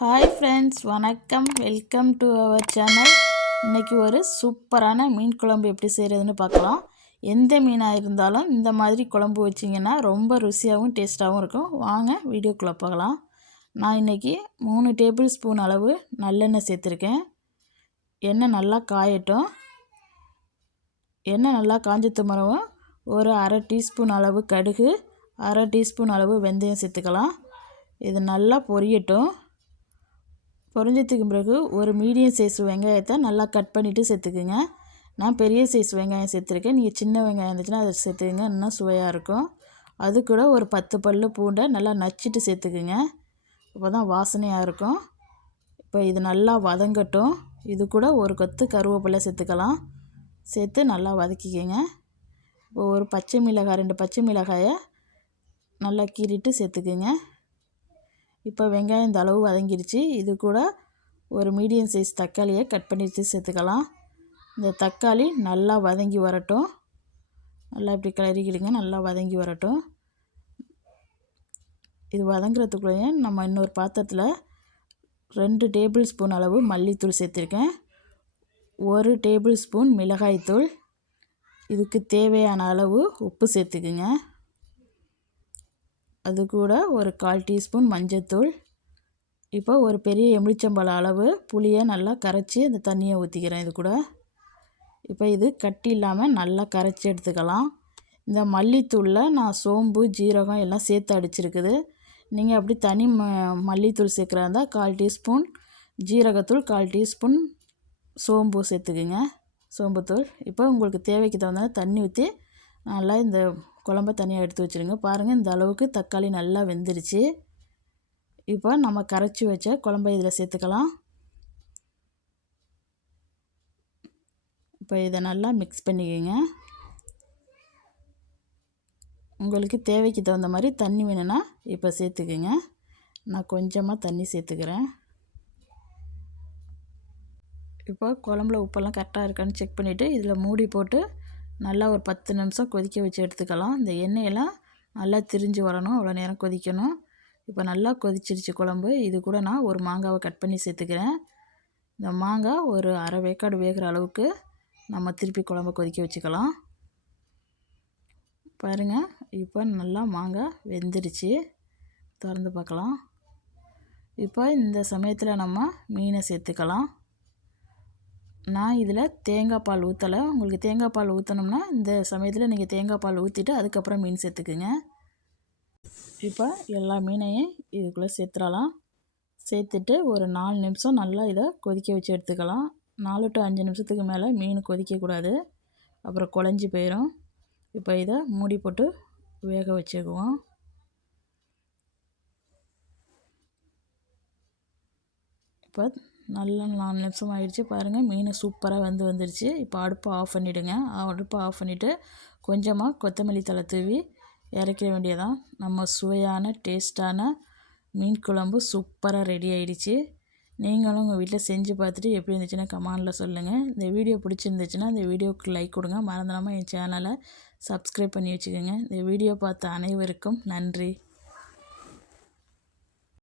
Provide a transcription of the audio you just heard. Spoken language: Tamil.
ஹாய் ஃப்ரெண்ட்ஸ், வணக்கம். Welcome to our channel. இன்றைக்கி ஒரு சூப்பரான மீன் குழம்பு எப்படி செய்கிறதுன்னு பார்க்கலாம். எந்த மீனாக இருந்தாலும் இந்த மாதிரி குழம்பு வச்சிங்கன்னா ரொம்ப ருசியாகவும் டேஸ்ட்டாகவும் இருக்கும். வாங்க வீடியோக்குள்ளே போகலாம். நான் இன்றைக்கி 3 டேபிள் ஸ்பூன் அளவு நல்லெண்ணெய் சேர்த்துருக்கேன். எண்ணெய் நல்லா காயட்டும். எண்ணெய் நல்லா காஞ்சத்து மரவும் ஒரு அரை டீஸ்பூன் அளவு கடுகு, அரை டீஸ்பூன் அளவு வெந்தயம் சேர்த்துக்கலாம். இது நல்லா பொரியட்டும். பொரிஞ்சதுக்கு பிறகு ஒரு மீடியம் சைஸ் வெங்காயத்தை நல்லா கட் பண்ணிவிட்டு சேர்த்துக்குங்க. நான் பெரிய சைஸ் வெங்காயம் சேர்த்துருக்கேன். நீங்கள் சின்ன வெங்காயம் இருந்துச்சுன்னா அதை சேர்த்துக்குங்க, இன்னும் சுவையாக இருக்கும். அது கூட ஒரு 10 பல் பூண்டை நல்லா நச்சிட்டு சேர்த்துக்குங்க, அப்போ தான் வாசனையாக இருக்கும். இப்போ இது நல்லா வதங்கட்டும். இது கூட ஒரு கொத்து கருவேப்பிலை சேர்த்துக்கலாம். சேர்த்து நல்லா வதக்கிக்கங்க. இப்போ ஒரு பச்சை மிளகாய் 2 பச்சை மிளகாயை நல்லா கீறிட்டு சேர்த்துக்குங்க. இப்போ வெங்காயம் இந்த அளவு வதங்கிடுச்சு. இது கூட ஒரு மீடியம் சைஸ் தக்காளியை கட் பண்ணி வச்சு சேர்த்துக்கலாம். இந்த தக்காளி நல்லா வதங்கி வரட்டும். நல்லா இப்படி கிளறிக்கிடுங்க, நல்லா வதங்கி வரட்டும். இது வதங்குறதுக்குள்ளேயே நம்ம இன்னொரு பாத்திரத்தில் 2 டேபிள் ஸ்பூன் அளவு மல்லித்தூள் சேர்த்துருக்கேன், 1 டேபிள் ஸ்பூன் மிளகாய்த்தூள், இதுக்கு தேவையான அளவு உப்பு சேர்த்துக்குங்க. அது கூட ஒரு 1/4 டீஸ்பூன் மஞ்சத்தூள். இப்போ ஒரு பெரிய எலுமிச்சம்பழம் அளவு புளியை நல்லா கரைச்சி அந்த தண்ணியை ஊற்றிக்கிறேன் இது கூட. இப்போ இது கட்டி இல்லாமல் நல்லா கரைச்சி எடுத்துக்கலாம். இந்த மல்லித்தூளில் நான் சோம்பு, ஜீரகம் எல்லாம் சேர்த்து அடிச்சிருக்குது. நீங்கள் அப்படி தனி மல்லித்தூள் சேர்க்குறா இருந்தால் 1/4 டீஸ்பூன் ஜீரகத்தூள், 1/4 டீஸ்பூன் சோம்பு சேர்த்துக்குங்க, சோம்புத்தூள். இப்போ உங்களுக்கு தேவைக்கு தகுந்த தண்ணி ஊற்றி நல்லா இந்த குழம்ப தனியாக எடுத்து வச்சுருங்க. பாருங்கள், இந்த அளவுக்கு தக்காளி நல்லா வெந்துருச்சு. இப்போ நம்ம கரைச்சி வச்ச குழம்பை இதில் சேர்த்துக்கலாம். இப்போ இதை நல்லா மிக்ஸ் பண்ணிக்கோங்க. உங்களுக்கு தேவைக்கு தகுந்த மாதிரி தண்ணி வேணும்னா இப்போ சேர்த்துக்குங்க. நான் கொஞ்சமாக தண்ணி சேர்த்துக்கிறேன். இப்போ குழம்புல உப்பெல்லாம் கரெக்டாக இருக்கான்னு செக் பண்ணிவிட்டு இதில் மூடி போட்டு நல்லா ஒரு 10 நிமிஷம் கொதிக்க வச்சு எடுத்துக்கலாம். இந்த எண்ணெயெல்லாம் நல்லா திரிஞ்சு வரணும், அவ்வளோ நேரம் கொதிக்கணும். இப்போ நல்லா கொதிச்சிருச்சு குழம்பு. இது கூட நான் ஒரு மாங்காவை கட் பண்ணி சேர்த்துக்கிறேன். இந்த மாங்காய் ஒரு அரை வேக்காடு வேகிற அளவுக்கு நம்ம திருப்பி குழம்பு கொதிக்க வச்சுக்கலாம். பாருங்கள், இப்போ நல்லா மாங்காய் வெந்துருச்சு. திறந்து பார்க்கலாம். இப்போ இந்த சமயத்தில் நம்ம மீனை சேர்த்துக்கலாம். நான் இதில் தேங்காய் பால் ஊற்றலை. உங்களுக்கு தேங்காய் பால் ஊற்றணும்னா இந்த சமயத்தில் நீங்கள் தேங்காய் பால் ஊற்றிட்டு அதுக்கப்புறம் மீன் சேர்த்துக்குங்க. இப்போ எல்லா மீனையும் இதுக்குள்ளே சேர்த்துடலாம். சேர்த்துட்டு ஒரு 4 நிமிஷம் நல்லா இதை கொதிக்க வச்சு எடுத்துக்கலாம். 4 to 5 நிமிஷத்துக்கு மேலே மீன் கொதிக்கக்கூடாது, அப்புறம் குழஞ்சி போயிடும். இப்போ இதை மூடி போட்டு வேக வச்சுக்குவோம். இப்போ நல்லா 4 நிமிஷம் ஆகிடுச்சு. பாருங்கள், மீன் சூப்பராக வந்துருச்சு. இப்போ அடுப்பை ஆஃப் பண்ணிவிடுங்க. அடுப்பை ஆஃப் பண்ணிவிட்டு கொஞ்சமாக கொத்தமல்லி தழை தூவி இறக்கிற வேண்டியதான். நம்ம சுவையான டேஸ்ட்டான மீன் குழம்பு சூப்பராக ரெடி ஆகிடுச்சு. நீங்களும் உங்கள் வீட்டில் செஞ்சு பார்த்துட்டு எப்படி இருந்துச்சுன்னா கமெண்டில் சொல்லுங்கள். இந்த வீடியோ பிடிச்சிருந்துச்சுன்னா இந்த வீடியோவுக்கு லைக் கொடுங்க. மறந்துடாமல் என் சேனலை சப்ஸ்கிரைப் பண்ணி வச்சுக்கோங்க. இந்த வீடியோ பார்த்த அனைவருக்கும் நன்றி.